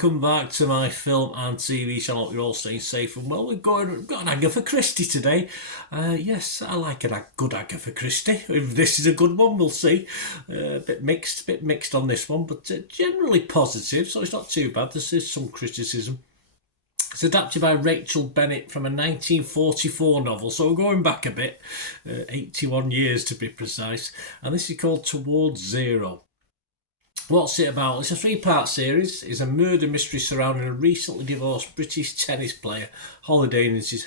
welcome back to my film and TV channel. Hope you're all staying safe and well. We've got an Agatha Christie today. Yes, I like a good Agatha Christie. If this is a good one, we'll see. A bit mixed on this one, but generally positive, so it's not too bad. This is some criticism. It's adapted by Rachel Bennett from a 1944 novel, so we're going back a bit, 81 years to be precise, and this is called Towards Zero. What's it about? It's a three-part series. It's a murder mystery surrounding a recently divorced British tennis player holidaying in his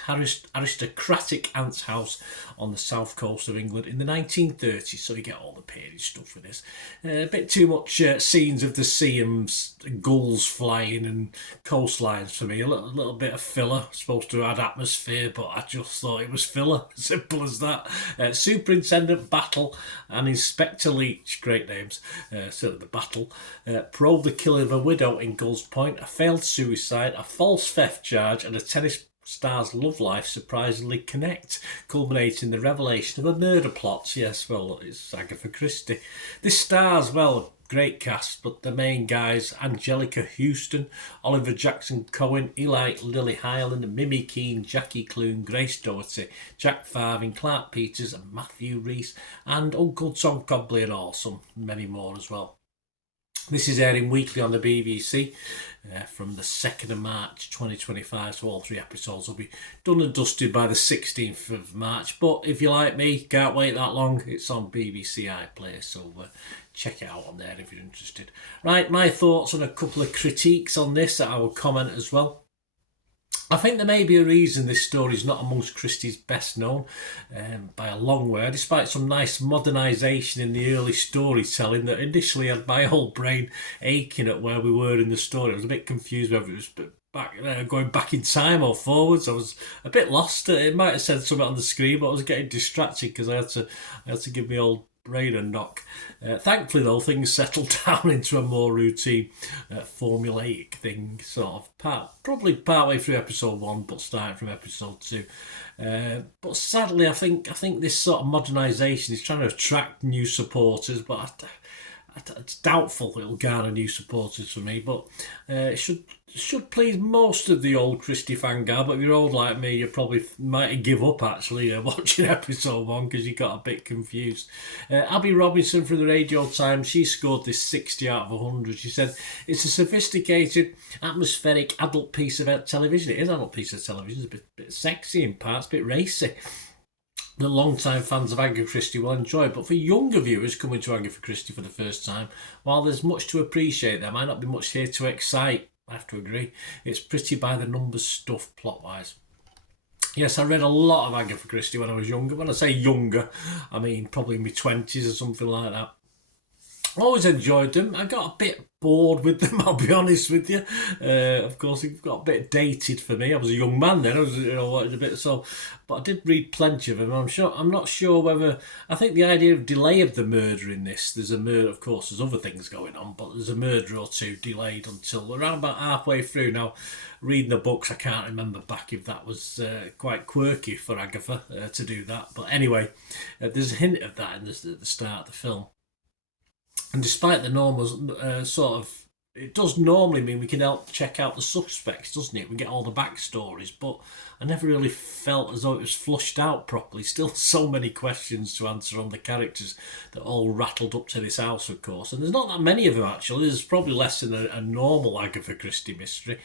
aristocratic aunt's house on the south coast of England in the 1930s. So you get all the period stuff with this. A bit too much scenes of the sea and gulls flying and coastlines for me. A little bit of filler. Supposed to add atmosphere, but I just thought it was filler. Simple as that. Superintendent Battle and Inspector Leach, great names. Certainly the Battle. Probe the killing of a widow in Gulls Point, a failed suicide, a false theft charge, and a tennis star's love life surprisingly connect, culminating in the revelation of a murder plot. Yes, well, it's Agatha Christie. This stars, well, great cast, but the main guys: Angelica Houston, Oliver Jackson Cohen, Eli Lily Highland, Mimi Keane, Jackie Clune, Grace Doherty, Jack Farthing, Clark Peters, and Matthew Reese, and Uncle Tom Cobley, and also many more as well. This is airing weekly on the BBC from the 2nd of March 2025, so all 3 episodes will be done and dusted by the 16th of March. But if you like me, can't wait that long, it's on BBC iPlayer, so check it out on there if you're interested. Right, my thoughts on a couple of critiques on this that I will comment as well. I think there may be a reason this story is not amongst Christie's best known by a long way, despite some nice modernisation in the early storytelling that initially had my whole brain aching at where we were in the story. I was a bit confused whether it was going back in time or forwards. I was a bit lost. It might have said something on the screen, but I was getting distracted because I had to give my old brain a knock. Thankfully though, things settled down into a more routine formulaic thing, sort of probably partway through episode 1 but starting from episode 2. But sadly I think this sort of modernisation is trying to attract new supporters, but it's doubtful it'll garner new supporters for me, but it should please most of the old Christie fangirl. But if you're old like me, you probably might give up actually watching episode 1 because you got a bit confused. Abby Robinson from the Radio Times, she scored this 60 out of 100. She said it's a sophisticated, atmospheric adult piece of television. It is an adult piece of television. It's a bit sexy in parts, a bit racy. The long-time fans of Agatha Christie will enjoy, but for younger viewers coming to Agatha Christie for the first time, while there's much to appreciate, there might not be much here to excite. I have to agree. It's pretty by the numbers stuff plot-wise. Yes, I read a lot of Agatha Christie when I was younger. When I say younger, I mean probably in my 20s or something like that. Always enjoyed them. I got a bit bored with them, I'll be honest with you. Of course, it got a bit dated for me. I was a young man then. I was, a bit so, but I did read plenty of them. I'm not sure whether. I think the idea of delay of the murder in this. There's a murder, of course. There's other things going on, but there's a murder or two delayed until around about halfway through. Now, reading the books, I can't remember back if that was quite quirky for Agatha to do that. But anyway, there's a hint of that at the start of the film. And despite the normal it does normally mean we can help check out the suspects, doesn't it? We get all the backstories, but I never really felt as though it was flushed out properly. Still so many questions to answer on the characters that all rattled up to this house, of course. And there's not that many of them, actually. There's probably less than a normal Agatha Christie mystery.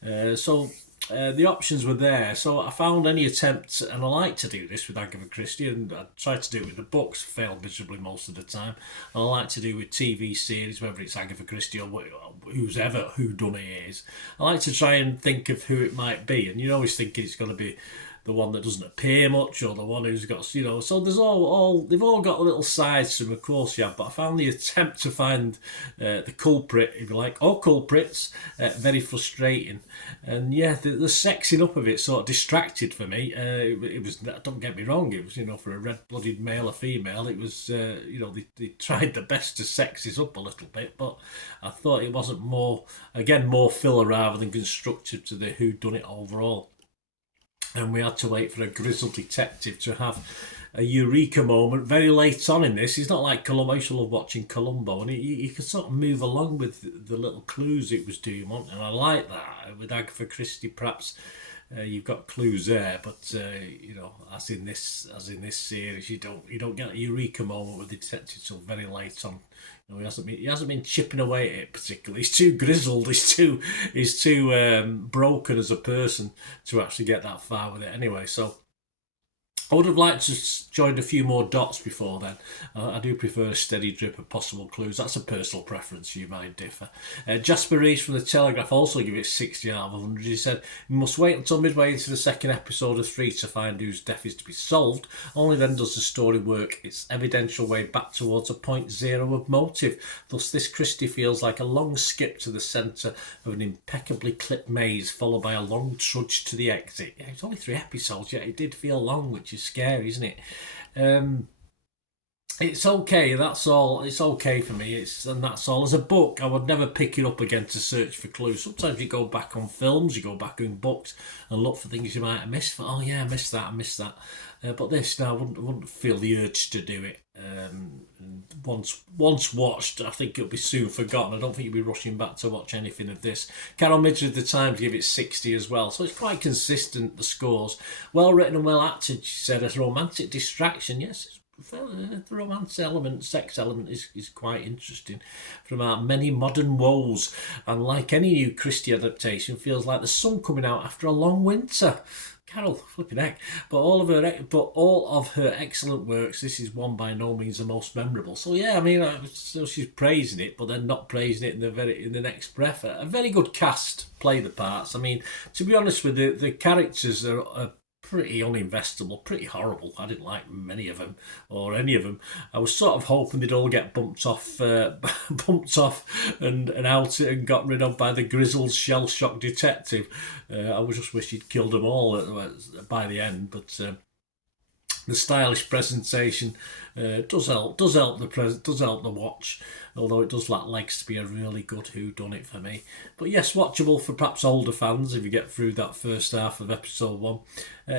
The options were there, so I found any attempt, and I like to do this with Agatha Christie, and I tried to do it with the books, failed miserably most of the time, and I like to do with TV series, whether it's Agatha Christie or whoever Whodunnit it is. I like to try and think of who it might be, and you're always thinking it's going to be the one that doesn't appear much or the one who's got, so there's they've all got little sides to them, of course, yeah, but I found the attempt to find the culprit, if you like, or culprits, very frustrating. And yeah, the sexing up of it sort of distracted for me. It was, don't get me wrong, it was, for a red-blooded male or female, it was, they tried their best to sex it up a little bit, but I thought it wasn't more filler rather than constructive to the whodunit overall. And we had to wait for a grizzled detective to have a eureka moment very late on in this. He's not like Columbo. I used to love watching Columbo, and he could sort of move along with the little clues it was doing, and I like that. With Agatha Christie, perhaps you've got clues there, but as in this series, you don't get a eureka moment with the detective till very late on. He hasn't been chipping away at it particularly. He's too grizzled. He's too broken as a person to actually get that far with it. Anyway, so I would have liked to join a few more dots before then. I do prefer a steady drip of possible clues. That's a personal preference, you might differ. Jasper Rees from The Telegraph also gave it 60 out of 100. He said, "We must wait until midway into the second episode of 3 to find whose death is to be solved. Only then does the story work its evidential way back towards a point zero of motive. Thus this Christie feels like a long skip to the centre of an impeccably clipped maze, followed by a long trudge to the exit." Yeah, it's only 3 episodes, yet it did feel long, which is scary, isn't it? It's okay, that's all. It's okay for me, and that's all. As a book, I would never pick it up again to search for clues. Sometimes you go back on films, you go back in books and look for things you might have missed. Oh yeah, I missed that. But this, no, I wouldn't feel the urge to do it. Once watched, I think it'll be soon forgotten. I don't think you'll be rushing back to watch anything of this. Carol Midge of The Times gave it 60 as well, so it's quite consistent, the scores. Well written and well acted, she said. As a romantic distraction, yes, the romance element, sex element is quite interesting. From our many modern woes, and like any new Christie adaptation, feels like the sun coming out after a long winter. Carol, flipping heck. But all of her excellent works, this is one by no means the most memorable. So yeah, I mean, so she's praising it, but then not praising it in the next breath. A very good cast play the parts. I mean, to be honest with the characters are pretty uninvestable, pretty horrible. I didn't like many of them or any of them. I was sort of hoping they'd all get bumped off and out and got rid of by the grizzled shell-shocked detective. I just wish he'd killed them all by the end, but the stylish presentation does help the watch, although it does lack legs to be a really good whodunit for me. But yes, watchable for perhaps older fans if you get through that first half of episode 1.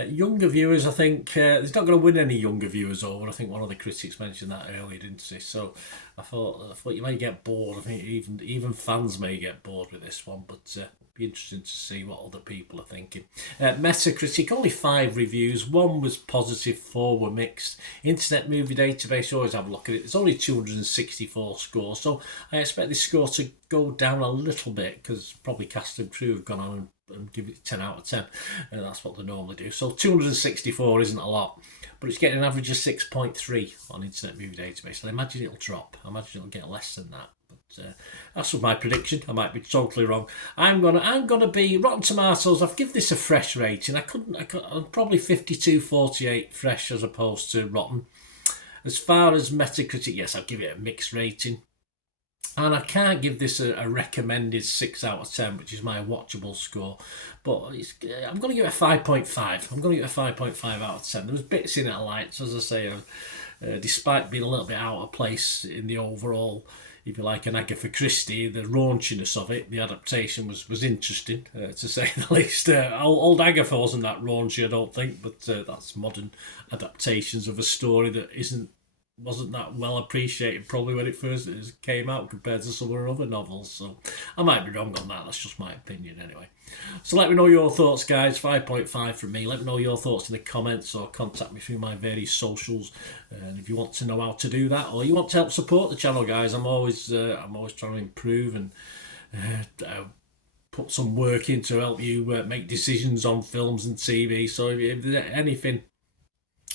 Younger viewers, I think it's not going to win any younger viewers over. I think one of the critics mentioned that earlier, didn't he? So I thought you may get bored. I think even fans may get bored with this one, but be interesting to see what other people are thinking. Metacritic, only 5 reviews. 1 was positive, 4 were mixed. Internet Movie Database, always have a look at it. There's only 264 scores, so I expect this score to go down a little bit because probably cast and crew have gone on and give it 10 out of 10. That's what they normally do. So 264 isn't a lot, but it's getting an average of 6.3 on Internet Movie Database. I imagine it'll drop. I imagine it'll get less than that. That's my prediction. I might be totally wrong. I'm gonna be Rotten Tomatoes. I've given this a fresh rating. I'm probably 52-48 fresh as opposed to rotten. As far as Metacritic, yes, I'll give it a mixed rating. And I can't give this a recommended 6 out of 10, which is my watchable score. But I'm going to give it a 5.5. I'm going to give it a 5.5 out of 10. There was bits in it I liked, so as I say, despite being a little bit out of place in the overall, if you like, an Agatha Christie, the raunchiness of it, the adaptation was interesting, to say the least. Old Agatha wasn't that raunchy, I don't think, but that's modern adaptations of a story that wasn't that well appreciated probably when it first came out compared to some of her other novels. So I might be wrong on that. That's just my opinion anyway. So let me know your thoughts, guys. 5.5 from me. Let me know your thoughts in the comments or contact me through my various socials. And if you want to know how to do that or you want to help support the channel, guys, I'm always trying to improve and put some work in to help you make decisions on films and TV. So if there's anything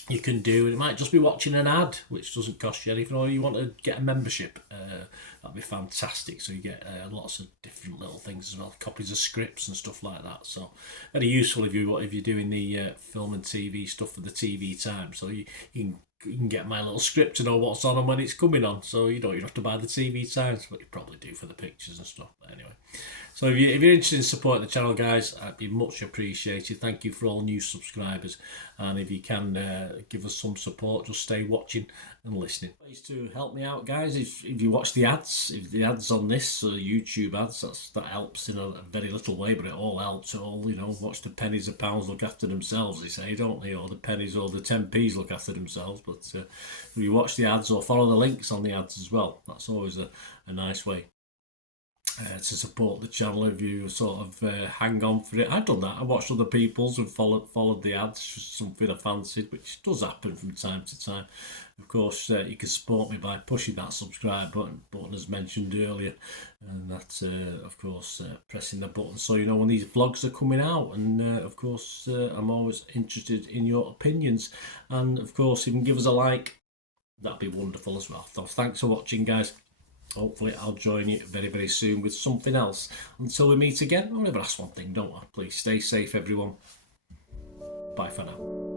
you can do, it might just be watching an ad, which doesn't cost you anything, or you want to get a membership, that'd be fantastic. So you get lots of different little things as well, copies of scripts and stuff like that. So very useful if you're doing the film and TV stuff for the TV time. So you can you can get my little script to know what's on and when it's coming on. So you don't have to buy the TV times, but you probably do for the pictures and stuff. But anyway, so if you're interested in supporting the channel, guys, that'd be much appreciated. Thank you for all new subscribers, and if you can give us some support, just stay watching and listening. Ways to help me out, guys, if you watch the ads, if the ads on this YouTube ads, that helps in a very little way, but it all helps. It all, watch the pennies and pounds look after themselves, they say, don't they? Or the pennies or the 10p's look after themselves. But if you watch the ads or follow the links on the ads as well, that's always a nice way to support the channel. If you sort of hang on for it, I've done that. I watched other people's and followed the ads, just something I fancied, which does happen from time to time. Of course, you can support me by pushing that subscribe button as mentioned earlier, and that's of course pressing the button so you know when these vlogs are coming out. And of course, I'm always interested in your opinions, and of course, if you can give us a like, that'd be wonderful as well. So thanks for watching, guys. Hopefully I'll join you very, very soon with something else. Until we meet again, I'll never ask one thing, don't I? Please stay safe, everyone. Bye for now.